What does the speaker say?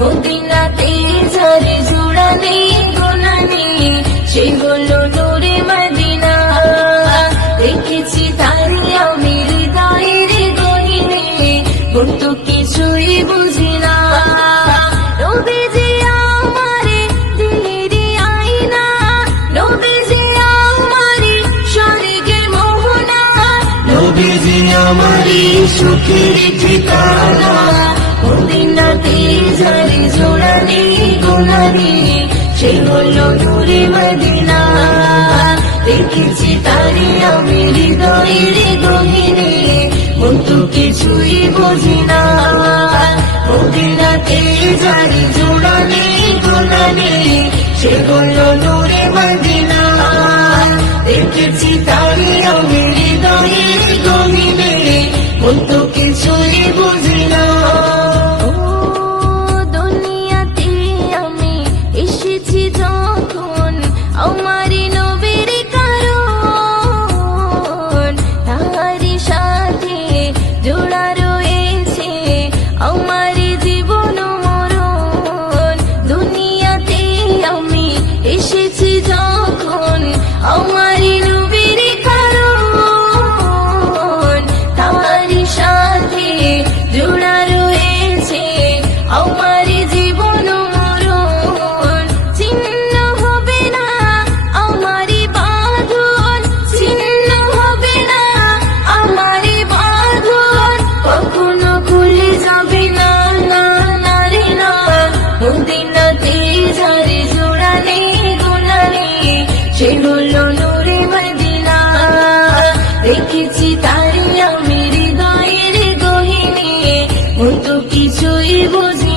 মদিনাতে যারে জোড়ালে গোনালে সে হলো নূরে মদিনা। দেখেছি তারে আমি হৃদয়ের গহীনে, কিন্তু কিছুই বুঝি না। নবীজি আমারে দিলের আয়না, নবীজি আমারে স্বর্গের মোহনা, নবীজি আমারে সুখের ঠিকানা। মদিনাতে যারে জোড়ালে গোনালে সে হলো নূরে মদিনা। দেখেছি তারে আমি হৃদয়ের গহীনে, কিন্তু কিছুই বুঝি না। মদিনাতে যারে জোড়ালে গোনালে সে হলো নূরে মদিনা। দেখেছি তারে আমি হৃদয়ের গহীনে, কিন্তু কিছুই বুঝি না। আমারি নবীর কারণ, তাহারি সাথে জোড়া রয়েছে আমার জীবন মরণ। দুনিয়াতে আমি এসেছি যখন, আমারি নবীর কারণ, তাহারি সাথে জোড়া রয়েছে আমার জীবন মরণ। ছিন্ন হবে না আমারি বাঁধন, ছিন্ন হবে না আমারি বাঁধন, কখনো খুলে যাবে না, না না রে না। মদিনাতে যারে জোড়ালে গোনালে সে হলো নূরে মদিনা। দেখেছি তারে আমি হৃদয়ের গহীনে, কিন্তু কিছুই বুঝি